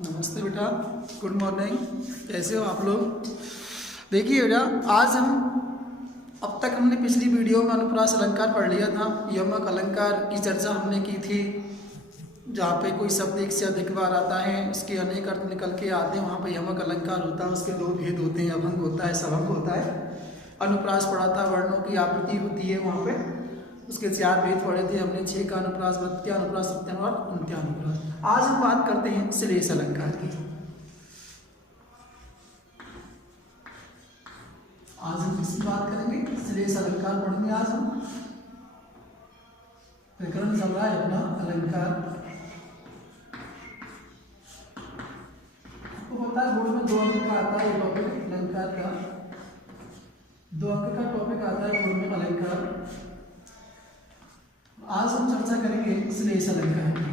नमस्ते बेटा, good morning. कैसे हो आप लोग? देखिए बेटा, आज अब तक हमने पिछली वीडियो में अनुप्रास अलंकार पढ़ लिया था। यमक अलंकार की चर्चा हमने की थी, जहाँ पे कोई शब्द एक से अधिक बार आता है, उसके अनेक अर्थ निकल के आते हैं, वहाँ पे यमक अलंकार होता है। उसके दो भेद होते हैं, अभंग होता है, सभंग होता है। अनुप्रास पढ़ा था, वर्णों की आवृत्ति होती है वहाँ पे, उसके 4 भेद पढ़े थे हमने। 6 का अनुप्रास, प्रत्यानुप्रास, सत्यानुप्रास, अंत्यानुप्रास। आज हम बात करते हैं श्लेष अलंकार की। आज हम किसकी बात करेंगे? श्लेष अलंकार पढ़ेंगे आज हम। प्रकरण चल रहा है अपना अलंकार। आपको पता है बोर्ड में 2 अंक का आता है टॉपिक अलंकार का। 2 अंक का टॉपिक आता है बोर्ड में अलंकार। आज हम चर्चा करेंगे श्लेष अलंकार की।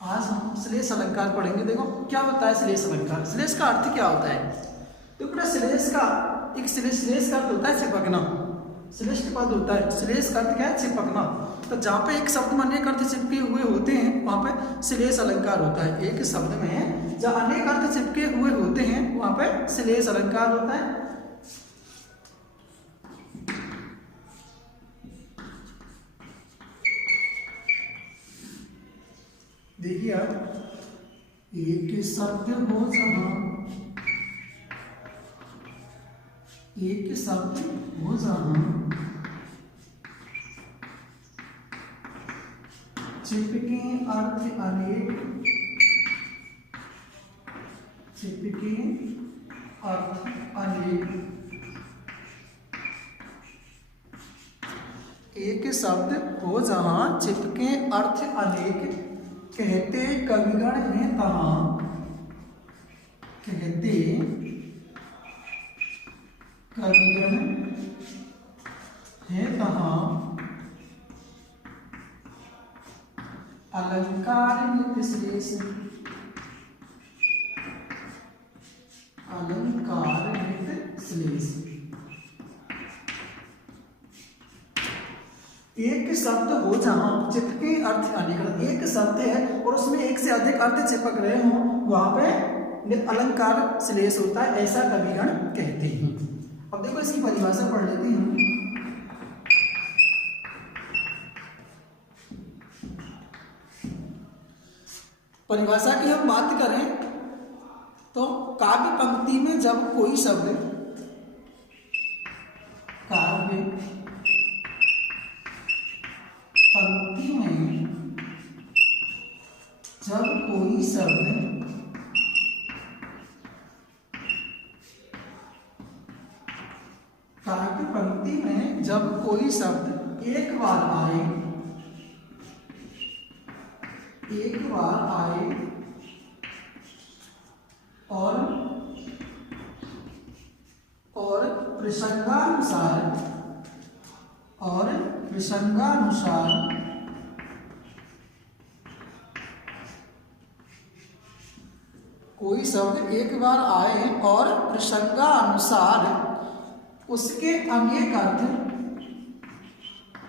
आज हम श्लेष अलंकार पढ़ेंगे। देखो क्या होता है श्लेष अलंकार। श्लेष का अर्थ क्या होता है? तो बेटा श्लेष का श्लेष का अर्थ होता है चिपकना। श्लेष के बाद होता है, श्लेष का अर्थ क्या है? चिपकना। तो जहाँ पे एक शब्द में अनेक अर्थ चिपके हुए होते हैं वहां पे श्लेष अलंकार होता है। एक शब्द में जहाँ अनेक अर्थ चिपके हुए होते हैं वहां पे श्लेष अलंकार होता है। देखिए आप, एक शब्द हो जहां, एक शब्द हो जहां चिपके अर्थ अनेक, चिपके अर्थ अनेक। एक शब्द हो जहां चिपके अर्थ अनेक, कहते कविगण हैं तहां, कहते कविगण हैं तहां, अलंकार नित्य श्लेष, अलंकार नित्य श्लेष। एक शब्द हो जहां चिपके अर्थ अनेक, एक शब्द है और उसमें एक से अधिक अर्थ चिपक रहे हों, वहां पे अलंकार श्लेष होता है, ऐसा कविगण कहते हैं। अब देखो इसकी परिभाषा पढ़ लेते हैं। परिभाषा की हम बात करें तो काव्य पंक्ति में जब कोई शब्द, काव्य पंक्ति में जब कोई शब्द काव्य पंक्ति में जब कोई शब्द एक बार आए, एक बार आए और प्रसंगानुसार कोई शब्द एक बार आए और प्रसंगानुसार उसके अनेक अर्थ,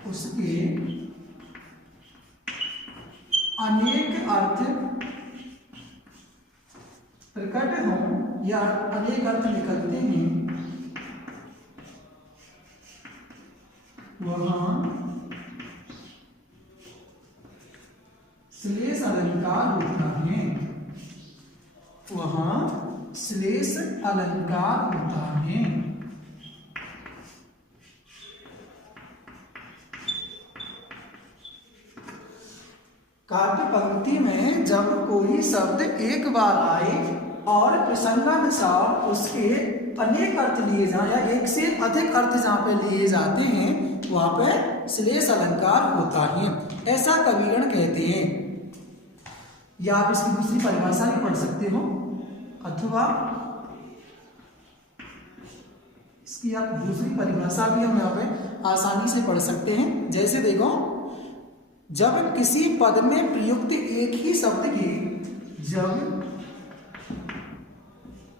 उसके अनेक अर्थ प्रकट हों या अनेक अर्थ निकलते हैं, वहां श्लेष अलंकार होता है, वहां श्लेष अलंकार होता है। काव्य पंक्ति में जब कोई शब्द एक बार आए और प्रसंगानुसार उसके अनेक अर्थ लिए जाएं या एक से अधिक अर्थ जहाँ पे लिए जाते हैं वहां पे श्लेष अलंकार होता है, ऐसा कविगण कहते हैं। या आप इसकी दूसरी परिभाषा भी पढ़ सकते हो, अथवा इसकी आप दूसरी परिभाषा भी हम यहाँ पे आसानी से पढ़ सकते हैं। जैसे देखो, जब किसी पद में प्रयुक्त एक ही शब्द की, जब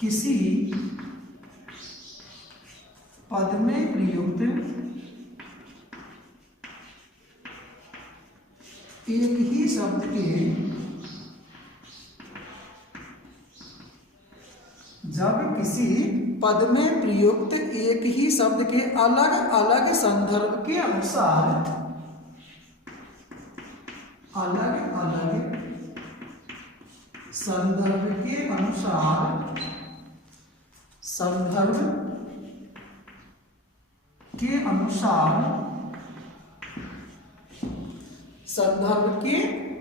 किसी पद में प्रयुक्त एक ही शब्द के जब किसी पद में प्रयुक्त एक ही शब्द के अलग अलग संदर्भ के अनुसार अलग अलग संदर्भ के अनुसार संदर्भ के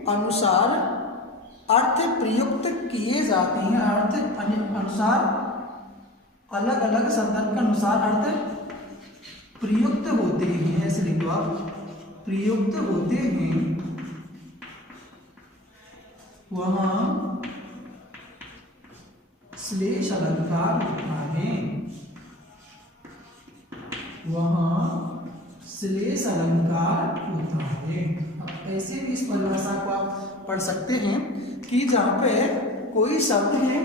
अनुसार अर्थ प्रयुक्त किए जाते हैं। अर्थ अनुसार अलग अलग संदर्भ के अनुसार अर्थ प्रयुक्त होते हैं। ऐसे लिखो आप, प्रयुक्त होते हैं, वहां श्लेष अलंकार होता है। वहां श्लेष अलंकार होता है। अब ऐसे भी इस परिभाषा को आप पढ़ सकते हैं कि जहाँ पे कोई शब्द है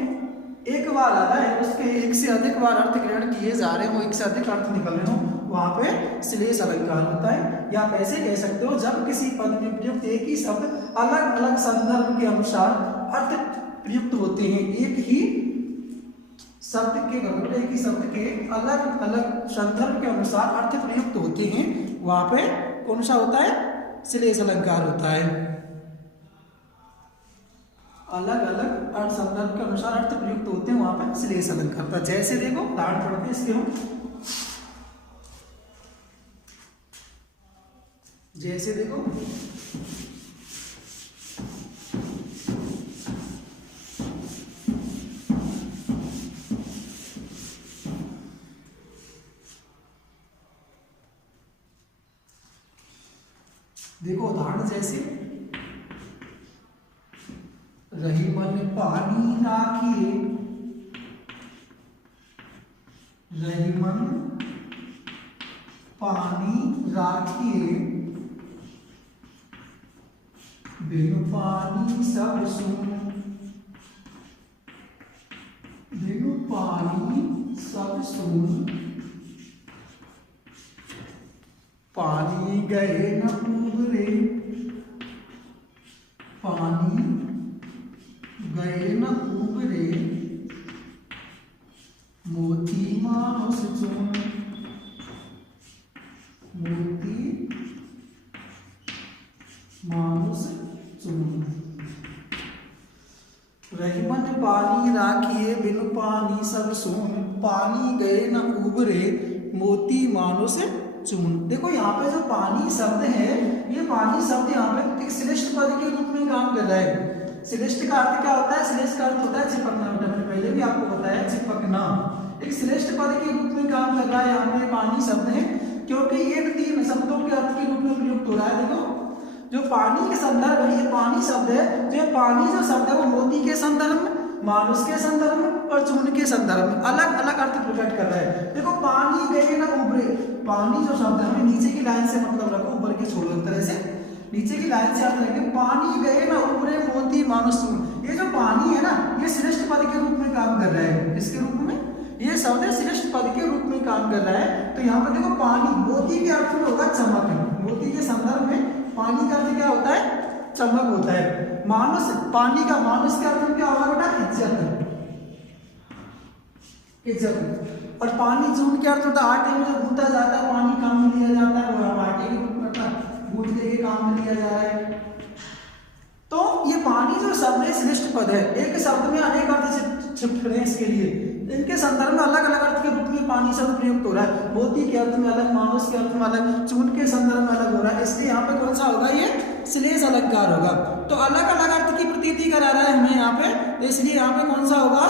एक बार आ रहा है, उसके एक से अधिक बार अर्थ ग्रहण किए जा रहे हो, एक से अधिक अर्थ निकल रहे हो, वहां पे श्लेष अलंकार होता है। या आप ऐसे कह सकते हो, जब किसी पद में प्रयुक्त एक ही शब्द अलग अलग संदर्भ के अनुसार अर्थ प्रयुक्त होते हैं। एक ही शब्द के अलग अलग संदर्भ के अनुसार अर्थ प्रयुक्त होते हैं, वहां पे कौन सा होता है? श्लेष अलंकार होता है। अलग अलग अर्थ संदर्भ के अनुसार अर्थ प्रयुक्त होते हैं, वहां पर श्लेष अलंकार होता है। जैसे देखो उदाहरण पढ़ते हैं इसके हम। जैसे देखो, देखो उदाहरण जैसे रही मन पानी राखिए, रही मन पानी राखिए, बिनु पानी सब सून, बिनु पानी सब सून, पानी गए न उबरे, पानी गए न उबरे, मोती मानुष चून, मोती मानुष चून। रहीमन पानी राखिए, बिनु पानी सब सून, पानी गए न उबरे, मोती मानुष चून। देखो यहाँ पे जो पानी शब्द है, ये पानी शब्द यहाँ पे एक श्रेष्ठ पद के रूप में काम कर रहा है। श्रेष्ठ का अर्थ क्या होता है? श्रेष्ठ का अर्थ होता है चिपकना। मैंने पहले भी आपको बताया, चिपकना। एक श्रेष्ठ पद के रूप में काम कर रहा है यहाँ पे पानी शब्द है, क्योंकि एक तीन शब्दों के अर्थ के रूप में प्रयुक्त हो रहा है। देखो जो पानी के संदर्भ है, ये पानी शब्द है, जो पानी जो शब्द है वो मोती के संदर्भ में, मानुष के संदर्भ में और चून के संदर्भ में अलग अलग अर्थ प्रकट कर रहा है। देखो पानी गए ना उबरे, पानी जो शब्द है, हमें नीचे की लाइन से मतलब रखो, ऊपर के छोड़ो। एक तरह से नीचे की लाइन से आप लेंगे, पानी गए ना उबरे, मोती मानुष चून। ये जो पानी है ना, ये श्रेष्ठ पद के रूप में काम कर रहा है। इसके रूप में ये शब्द श्रेष्ठ पद के रूप में काम कर रहा है। तो यहाँ पर देखो पानी, मोती के अर्थ में होगा चमक। मोती के संदर्भ में पानी का अर्थ क्या होता है? चमक होता है। मानुष, पानी का मानुष के अर्थ में क्या होगा बेटा? इज्जत, इज्जत। और पानी चून के अर्थ होता है आटे में जो गूंथा जाता है, पानी काम में लिया जाता है, वो आटे के रूप में गूंथने के काम में लिया जा रहा है। तो ये पानी जो शब्द है श्रेष्ठ पद है। एक शब्द में अनेक अर्थ छिप रहे हैं इसके लिए, इनके संदर्भ में अलग अलग अर्थ के रूप में पानी शब्द प्रयुक्त हो रहा है। मोती के अर्थ में अलग, मानुष के अर्थ में अलग, चून के संदर्भ में अलग हो रहा है। इसलिए यहाँ पे कौन सा होगा? ये श्लेष अलंकार होगा। तो अलग अलग अर्थ की प्रतीति करा रहा है हमें यहाँ पे, तो इसलिए यहाँ पे कौन सा होगा?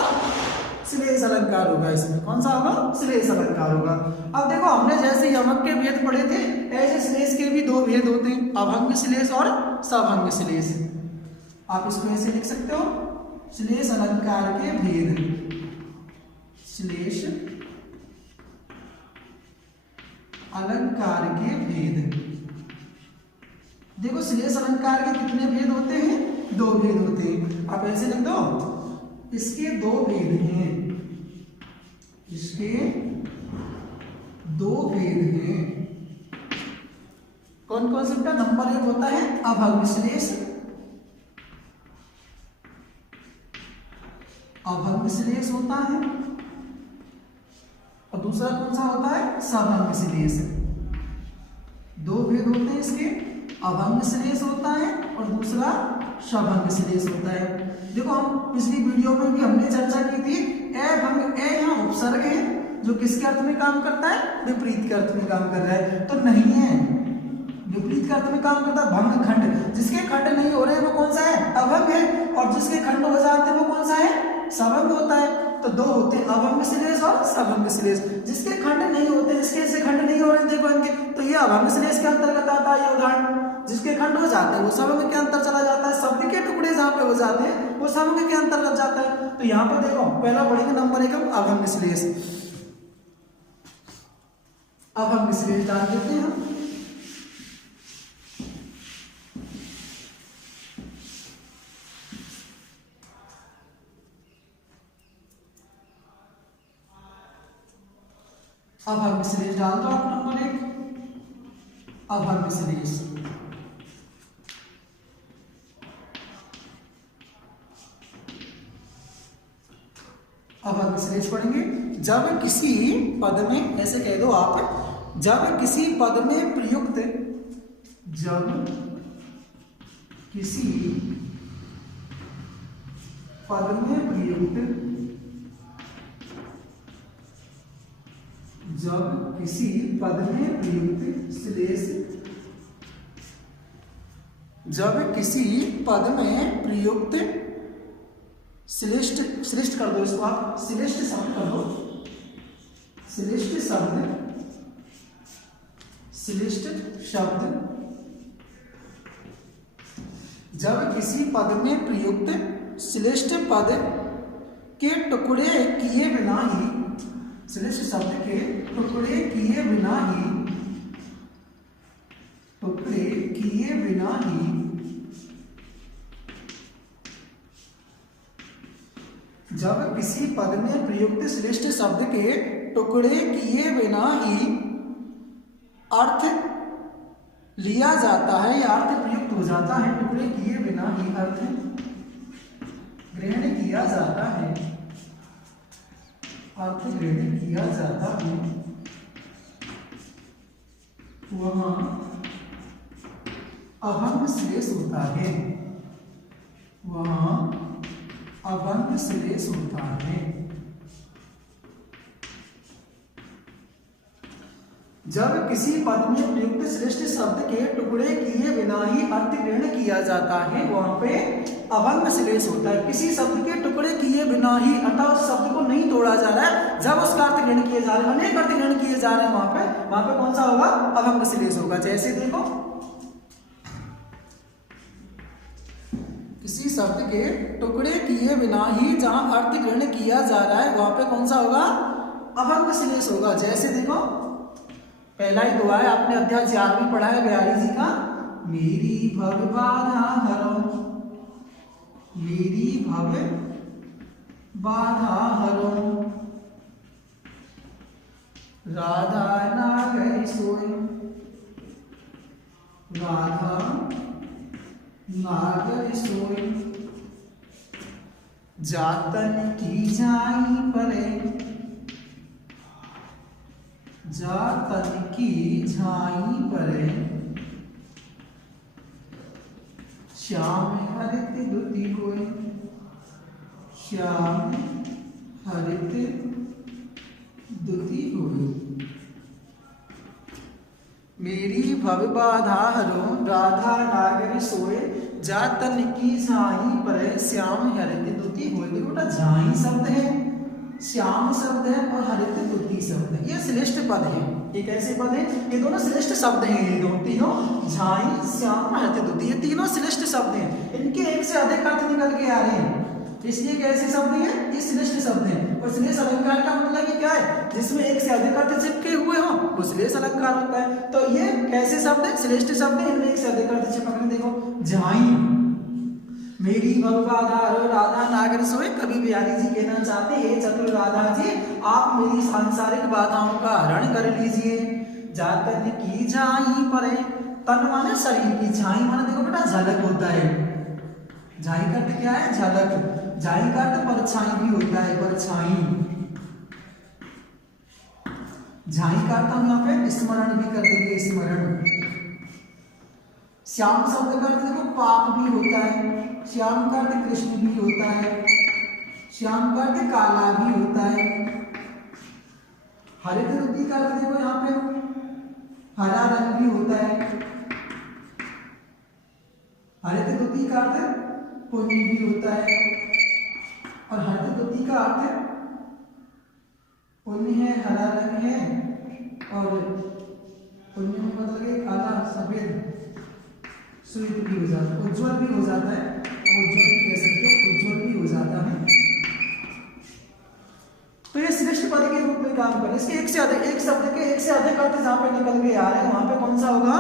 श्लेष अलंकार होगा। इसमें कौन सा होगा? श्लेष अलंकार होगा। अब देखो हमने जैसे यमक के भेद पढ़े थे, ऐसे श्लेष के भी दो भेद होते हैं, अभंग श्लेष और सभंग श्लेष। आप इसको ऐसे लिख सकते हो, श्लेष अलंकार के भेद। श्लेष अलंकार के भेद। देखो श्लेष अलंकार के कितने भेद होते हैं? दो भेद होते हैं। आप ऐसे लिख दो, इसके दो भेद हैं, इसके दो भेद हैं। कौन कौन से? नंबर एक होता है अभंग श्लेष, अभंग श्लेष होता है और दूसरा कौन सा होता है, सभंग श्लेष। दो भेद होते हैं इसके, अभंग श्लेष होता है और दूसरा सभंग श्लेष होता है। देखो हम पिछली वीडियो में भी हमने चर्चा की थी, भंग ए यहाँ उपसर्ग है जो किसके अर्थ में काम करता है, विपरीत के अर्थ में काम कर रहा है, तो नहीं है, विपरीत के अर्थ में काम करता है भंग खंड। जिसके खंड नहीं हो रहे हैं वो कौन सा है, अभंग है, और जिसके खंड हो जाते हैं वो कौन सा है, सभंग होता है। तो दो होते हैं, अभंग श्लेष और सभंग श्लेष। जिसके खंड नहीं होते, जिसके से खंड नहीं हो रहे देखो इनके, तो ये अभंग श्लेष के अंतर्गत आता है ये उदाहरण। जिसके खंड हो जाते हैं वो सभंग के अंतर चला जाता है, शब्द के टुकड़े जहाँ पे हो जाते हैं वो सभंग के अंतर्गत जाता है। तो यहाँ पे देखो पहला पढ़ेंगे नंबर 1 हम अभंग श्लेष। अभंग श्लेष डाल देते हैं हम। अभंग श्लेष डाल दो आप नंबर 1, अभंग श्लेष। अभंग श्लेष पढ़ेंगे। जब किसी पद में, ऐसे कह दो आप, जब किसी पद में प्रयुक्त, जब किसी पद में प्रयुक्त, जब किसी पद में प्रयुक्त श्लेष, जब किसी पद में प्रयुक्त श्लिष्ट, श्लिष्ट कर दो इसको आप, श्लिष्ट शब्द कर दो, श्लिष्ट शब्द, श्लिष्ट शब्द, जब किसी पद में प्रयुक्त श्लिष्ट पद के टुकड़े किए बिना ही, श्लिष्ट शब्द के टुकड़े किए बिना ही, टुकड़े किए बिना ही, जब किसी पद में प्रयुक्त श्लिष्ट शब्द के टुकड़े किए बिना ही अर्थ लिया जाता है या अर्थ प्रयुक्त हो जाता है, टुकड़े किए बिना ही अर्थ ग्रहण किया जाता है, अर्थ ग्रहण किया जाता है, वहां अभंग श्लेष होता है, वहां अभंग श्लेष होता है। जब किसी पद में प्रयुक्त श्लिष्ट शब्द के टुकड़े किए बिना ही अर्थ ग्रहण किया जाता है, वहां पे अभंग श्लेष होता है। किसी शब्द के टुकड़े किए बिना ही, अर्थात उस शब्द को नहीं तोड़ा जा रहा है, जब उसका अर्थ ग्रहण किए जा रहे हैं, अनेक अर्थ ग्रहण किए जा रहे हैं, वहां पे कौन सा होगा, अभंग श्लेष होगा। जैसे देखो किसी शब्द के टुकड़े किए बिना ही जहां अर्थ ग्रहण किया जा रहा है, वहां पे कौन सा होगा, अभंग श्लेष होगा। जैसे देखो पहला ही दुआ है, आपने अध्याय 4 में पढ़ा है बिहारी जी का, मेरी भव बाधा हरो, मेरी भव बाधा हरो, राधा नागर सोए, राधा नागर सोए, जातन की जाई परे, जातन की झाई परे, श्याम हरित दुति कोय, श्याम हरित दुति कोय, मेरी भव बाधा हरो, राधा नागर सोए, जातन की झाई परे, श्याम हरित दुति होय। देखो बेटा झाई शब्द है, श्याम शब्द है और हरित दुति शब्द है, ये श्रेष्ठ पद है। ये कैसे पद है, ये दोनों श्रेष्ठ शब्द हैं, ये दो तीनों, झाई श्याम हरित दुति, ये तीनों श्रेष्ठ शब्द हैं, इनके एक से अधिक अर्थ निकल के आ रहे हैं, इसलिए कैसे शब्द हैं, ये श्रेष्ठ शब्द हैं। और श्लेष अलंकार का मतलब ये क्या है, जिसमें एक से अधिक अर्थ चिपके हुए हो वो श्लेष अलंकार होता है। तो ये कैसे शब्द है, श्रेष्ठ शब्द है, इनमें एक से अधिक अर्थ चिपक रहे। देखो झाई, मेरी भवबाधा राधा नागर सोए, कवि बिहारी जी कहना चाहते हैं, चतुर राधा जी आप मेरी सांसारिक बाधाओं का हरण कर लीजिए। जातन की झाई परे, तन माने शरीर की, झाई माने देखो बेटा झलक होता है, झाई का क्या है, झलक। झाई का अर्थ परछाई भी होता है, परछाई। झाई का अर्थ हम यहाँ पे स्मरण भी कर देंगे, स्मरण। श्याम शब्द का अर्थ देखो पाप भी होता है, श्याम का अर्थ कृष्ण भी होता है, श्याम का अर्थ काला भी होता है। हरित रुपी का अर्थ देखो यहाँ पे हरा रंग भी होता है, हरित रुपी का अर्थ पुण्य भी होता है, और हरित रुपी का अर्थ पुण्य है, हरा रंग है, और पुण्य में मतलब कि काला सफेद श्वेत भी हो जाता है, उज्ज्वल भी हो जाता है, उज्ज्वल भी कह सकते हो, उज्ज्वल भी हो जाता है। तो ये श्रेष्ठ पद के रूप में काम कर रहे हैं। इसके एक से अधिक, एक शब्द के एक से अधिक अर्थ जहां पे निकल के आ रहे हैं वहां पे कौन सा होगा?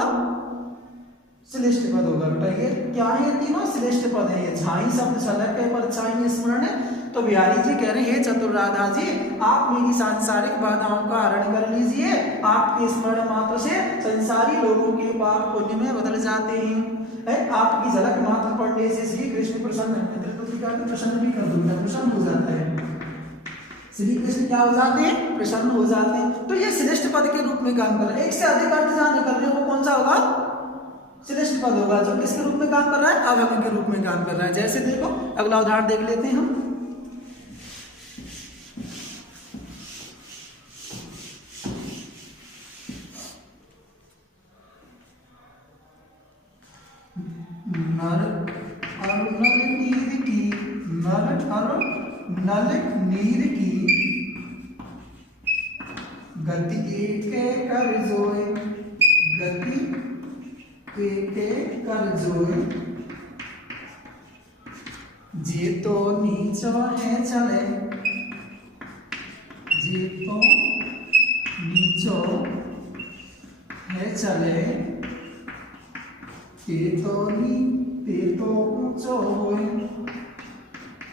श्रेष्ठ पद होगा। बेटा ये क्या है? तीनों श्रेष्ठ पद है। ये झाई शब्द छलक है, परछाई स्मरण है। तो बिहारी जी कह रहे हैं, हे चतुर राधा जी, आप मेरी सांसारिक बाधाओं का हरण कर लीजिए, आपके स्मरण मात्र से संसारी लोगों के पाप पुण्य में बदल जाते हैं। आपकी झलक मात्र पढ़ने से श्री कृष्ण प्रसन्न भी कर दूंगा, प्रसन्न हो जाता है। श्री कृष्ण क्या हो जाते हैं? प्रसन्न हो जाते हैं। तो ये श्रेष्ठ पद के रूप में काम कर रहे हैं। एक से अधिक अर्थ जहां निकल रहे हैं वो कौन सा होगा? श्रेष्ठ पद होगा। जो किसके रूप में काम कर रहा है? अभंग के रूप में काम कर रहा है। जैसे देखो अगला उदाहरण देख लेते हैं हम। नर और नल नीर की, नर और नल नीर की गति एक कर जोए, गति एक कर जोए, जे तो नीचो है चले, जे तो नीचो है चले, ते तो ऊंचो होए,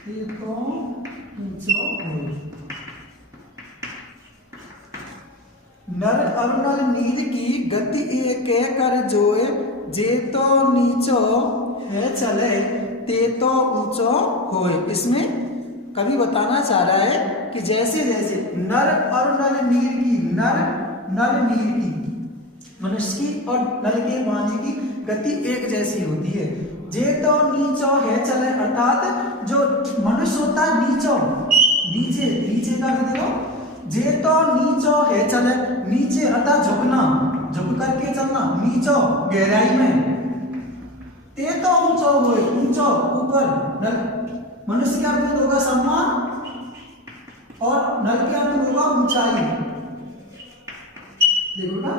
ते तो ऊंचो होए। नर और नल नीर की गति एक कर जोए, जे तो नीचो है चले, ते तो ऊंचो होए। इसमें कवि बताना चाह रहा है कि जैसे जैसे नर और नल नीर की, नर नल नीर की मनुष्य की और नल के पानी की गति एक जैसी होती है। जे तो नीचो है चले, अर्थात जो मनुष्य होता है नीचो, नीचे, नीचे का देखो, जे तो नीचो है चले, नीचे अर्थात झुकना, झुक करके चलना, नीचो गहराई में, ते तो ऊंचो हुए, ऊंचो ऊपर। नल मनुष्य का अर्थ होगा सम्मान और नल के अर्थ होगा ऊंचाई। देखो ना,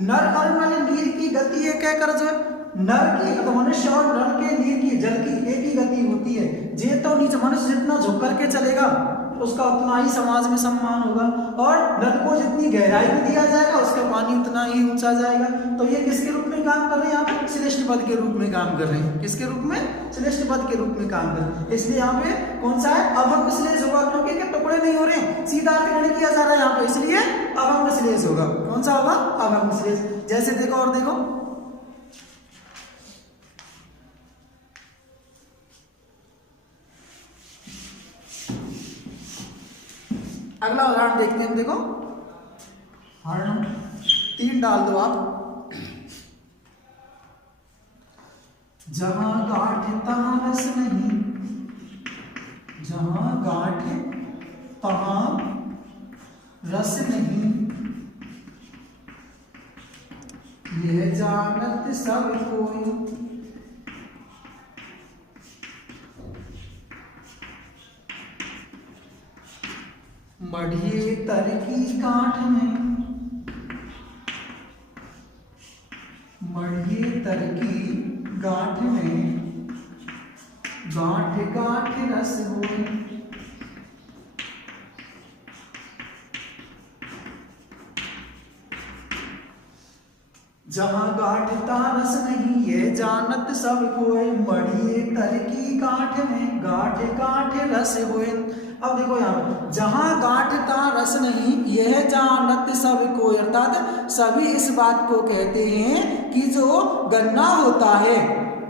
नर और नल नीर की गति एक है कर जो, नर की तो मनुष्य और नल के नीर की जल की एक ही गति होती है। जे तो नीचे, मनुष्य जितना झुक करके चलेगा उसका उतना ही समाज में सम्मान होगा, और नल को जितनी गहराई में दिया जाएगा उसका पानी उतना ही ऊंचा जाएगा। तो ये किसके रूप में काम कर रहे हैं? यहाँ पे श्रेष्ठ पद के रूप में काम कर रहे हैं। किसके रूप में? श्रेष्ठ पद के रूप में काम कर रहे हैं। इसलिए यहाँ पे कौन सा है? अभंग श्लेष होगा, क्योंकि टुकड़े नहीं हो रहे, सीधा ग्रहण किया जा रहा है यहाँ पे, इसलिए अभंग श्लेष होगा। कौन सा होगा? अभंग श्लेष। जैसे देखो और देखो, अगला उदाहरण देखते हैं हम। देखो हरण 3 डाल दो आप। जहां गांठ तहां रस नहीं, जहां गांठ तहां रस नहीं, यह जानत सब कोई, मढ़िए तर की गांठ में, मढ़िए तर की गांठ में, गांठ गांठ रस होए। जहां गांठ ता रस नहीं, ये जानत सब कोई, मढ़िए तर की गांठ में, गांठ गांठ रस होए। अब देखो यहाँ, जहां गांठ ता रस नहीं, यह जानत सब कोई, अर्थात सभी इस बात को कहते हैं कि जो गन्ना होता है,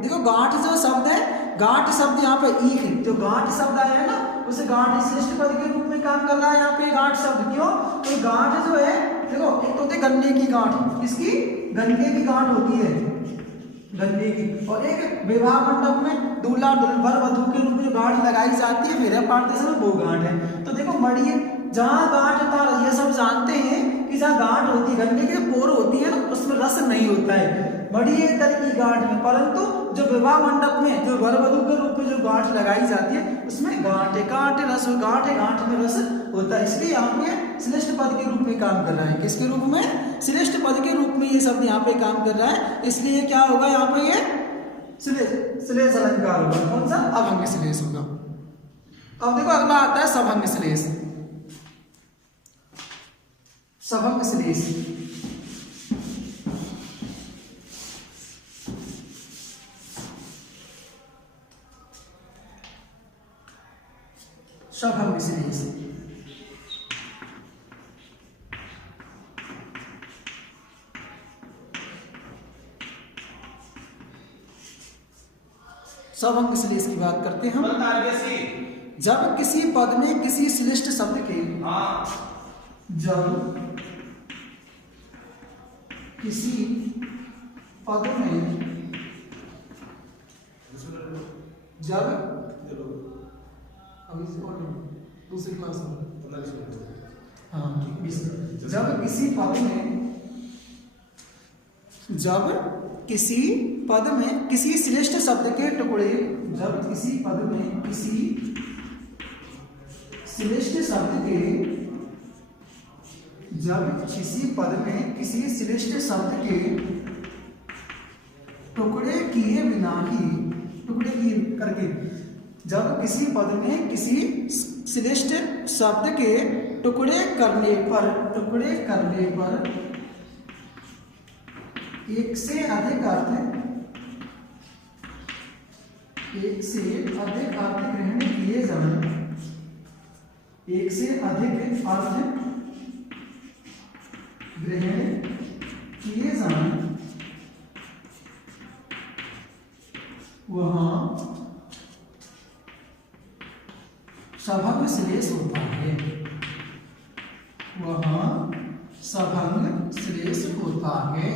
देखो गांठ जो शब्द है गांठ शब्द यहाँ पे ईख, जो गांठ शब्द आया है ना उसे गांठ श्रेष्ठ पद के रूप में काम कर रहा है यहाँ पे गांठ शब्द। क्यों? तो गांठ जो है देखो, एक तो होती है गन्ने की गांठ, इसकी गन्ने की गांठ होती है, गन्ने की, और एक विवाह मंडप में दूल्हा वर वधू के रूप में जो गांठ लगाई जाती है फेरा पाड़ते समय वो गांठ है। तो देखो मड़िए जहाँ गांठ था, ये सब जानते हैं कि जहाँ गांठ होती है गन्ने की पोर होती है ना उसमें रस नहीं होता है मड़िए दल की गांठ में, परंतु जो विवाह मंडप में जो वर वधू के रूप में जो गांठ लगाई जाती है उसमें गांठ रस, गांठ में रस होता है। इसलिए यहाँ पे श्रेष्ठ पद के रूप में काम कर रहा है। किसके रूप में? श्रेष्ठ पद के रूप में ये शब्द यहाँ पे काम कर रहा है। इसलिए क्या होगा यहाँ पे? ये श्लेष अलंकार होगा। कौन सा? अभंग श्लेष होगा। अब देखो अगला आता है सभंग श्लेष। सभंग श्लेष सभंग श्लेष सभंग श्लेष की बात करते हैं हम। जब किसी पद में किसी श्लिष्ट शब्द के जब किसी पद में दूसरी क्लास जब किसी पद में किसी श्रेष्ठ शब्द के टुकड़े, जब किसी पद में किसी श्रेष्ठ शब्द के, जब किसी पद में किसी श्रेष्ठ शब्द के टुकड़े किए बिना ही, टुकड़े किए करके, जब किसी पद में किसी श्रेष्ठ शब्द के टुकड़े करने पर एक से अधिक अर्थ ग्रहण किए जाएं, एक से अधिक अर्थ ग्रहण किए जाएं, वहां सभंग श्लेष होता है, वहां सभंग श्लेष होता है।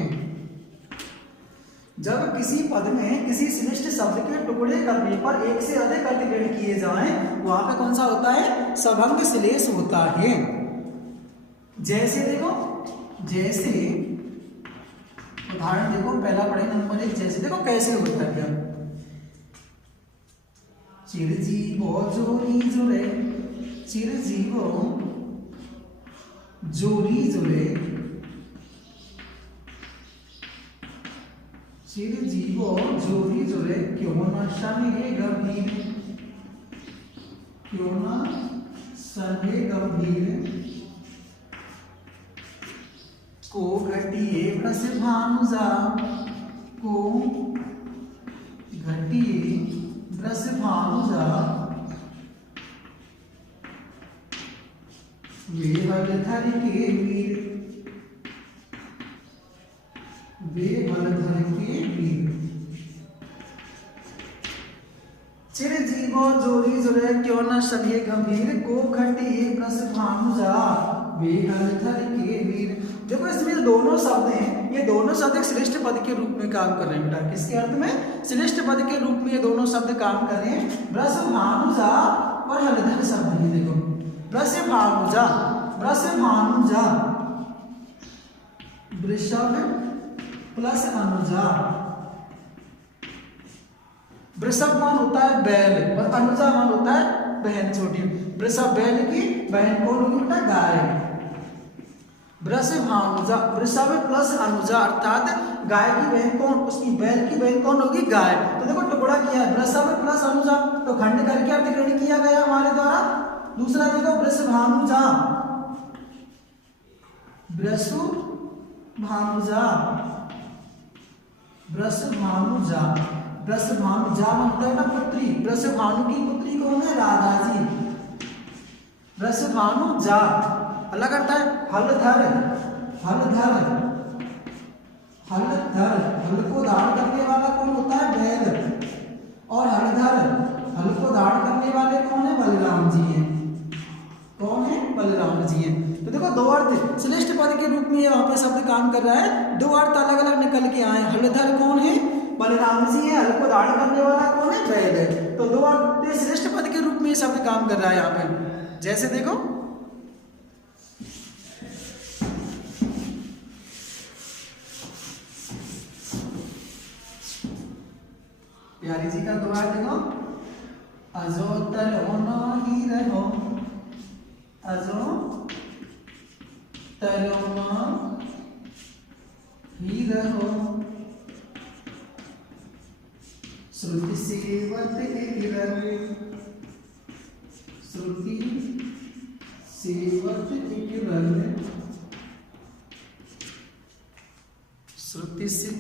जब किसी पद में किसी श्रेष्ठ शब्द के टुकड़े करने पर एक से अधिक अर्थ ग्रहण किए जाएं, वहां पे कौन सा होता है? सभंग श्लेष होता है। जैसे देखो, जैसे उदाहरण देखो, पहला पढ़े नंबर 1। जैसे देखो कैसे होता है, क्या चिरजीवो जोरी जोरे, चिरजीवो जोरी जोरे, चिरजीवो जोरी जोरे, क्यों न सने गंभीर, क्यों न सने गंभीर, को घटिए प्रस भानुजा, को घटिए प्रस भानुजा, वे हलधर के वीर, वे हलधर के वीर। चिरजीवो जोरी जोरे, क्यों न सने गंभीर, को घटिए प्रस भानुजा, वे हलधर के वीर। देखो इसमें दोनों शब्द हैं, ये दोनों शब्द एक श्रेष्ठ पद के रूप में काम कर रहे हैं बेटा। किसके अर्थ में? श्रेष्ठ पद के रूप में ये दोनों शब्द काम कर रहे हैं। ब्रस भानुजा और हलधर शब्द है। देखो ब्रस भानुजा, ब्रस भानुजा, वृषभ प्लस अनुजा। वृषभ मान होता है बैल और अनुजा मान होता है बहन छोटी। वृषभ बैल की बहन कौन होगी बेटा? गाय। वृषभानुजा, वृषभ प्लस अनुजा अर्थात गाय की बहन कौन? उसकी बैल की बहन कौन होगी? गाय। तो देखो टुकड़ा किया है वृषभ प्लस अनुजा, तो खंड करके अर्थ ग्रहण किया गया हमारे द्वारा। दूसरा देखो वृषभानुजा, वृषभानुजा, वृषभानुजा, वृषभानुजा मतलब ना पुत्री। वृषभानु की पुत्री कौन है? राधा जी। वृषभानुजा अलग करता है हलधर, हलधर, हलधर, हल को धारण करने वाला कौन होता है? बैल। और हलधर, हल को धारण करने वाले कौन है? बलराम जी हैं। कौन है? बलराम जी हैं। तो देखो दो अर्थ श्रेष्ठ पद के रूप में यहाँ पे शब्द काम कर रहा है, दो अर्थ अलग अलग निकल के आए। हलधर कौन है? बलराम जी है। हल को धारण करने वाला कौन है? बैल है। तो दो अर्थ श्रेष्ठ पद के रूप में ये शब्द काम कर रहा है यहाँ पे। जैसे देखो प्यारी जी का दोहा देखो, अजो तरो नाही रहो, अजो तरो नाही रहो, श्रुति सेवत एक रंग, श्रुति सेवत एक रंग, श्रुति से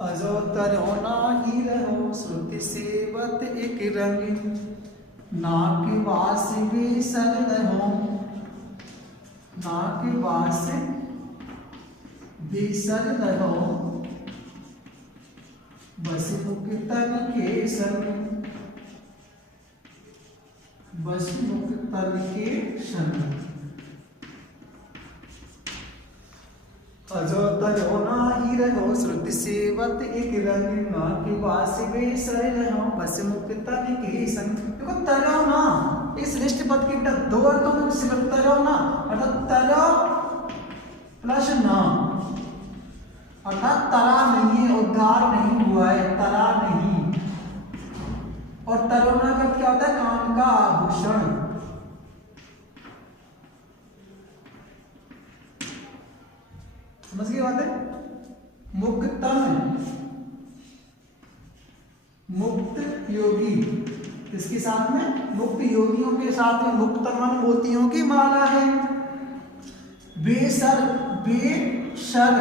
अजो तरो नाही रहो, श्रुति सेवत एक रंग, नाक वास बेसर रहो, नाक वास बेसर रहो, बस मुख तन के संग, बस मुख तन के संग, अजो तरो नाही रहो, श्रुति सेवत एक रंग, नाक वास बेसर रहो, बस मुख तन के संग। देखो तरो ना, इस श्रेष्ठ पद के बेटा दो अर्थों में सिर्फ तरो ना अर्थात तरो प्लस ना, अर्थात तरा नहीं है, उद्धार नहीं हुआ है, तरा नहीं। और तरोना का क्या होता है? कान का आभूषण। समझ गए बात है? मुक्तन, मुक्त योगी, इसके साथ में मुक्त योगियों के साथ में मुक्तमन मोतियों की माला है। बेसर, बेसर,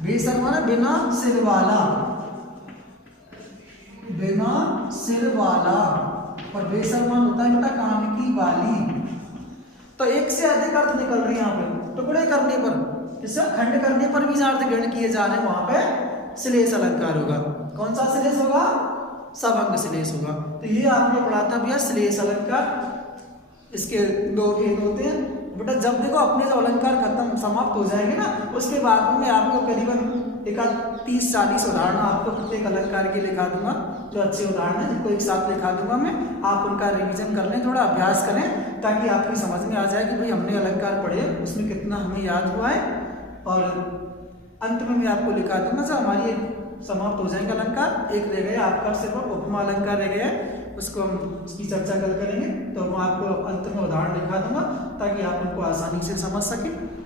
बेसर माना बिना सिर वाला, बिना सिर वाला, और बेसरमान होता है बेटा कान की बाली। तो एक से अधिक अर्थ निकल रहे हैं यहाँ पे, टुकड़े करने पर, इससे खंड करने पर भी अर्थ ग्रहण किए जा रहे हैं, वहां पे श्लेष अलंकार होगा। कौन सा श्लेष होगा? सभंग श्लेष होगा। तो ये आपने पढ़ा था भैया श्लेष अलंकार। इसके दो भेद होते हैं बेटा। जब देखो अपने जो अलंकार खत्म समाप्त हो जाएंगे ना, उसके बाद में आपको करीबन 30-40 उदाहरण आपको प्रत्येक अलंकार के लिखा दूंगा, जो अच्छे उदाहरण है जिनको एक साथ लिखा दूंगा मैं। आप उनका रिवीजन कर लें, थोड़ा अभ्यास करें, ताकि आपकी समझ में आ जाए कि भाई हमने अलंकार पढ़े, उसमें कितना हमें याद हुआ है। और अंत में मैं आपको लिखा दूंगा, जब हमारी समाप्त हो जाएंगे अलंकार, एक रह गया आपका सिर्फ उपमा अलंकार रह गया है, उसको हम उसकी चर्चा कल करेंगे। तो मैं आपको अंत में उदाहरण लिखा दूंगा ताकि आप उनको आसानी से समझ सकें।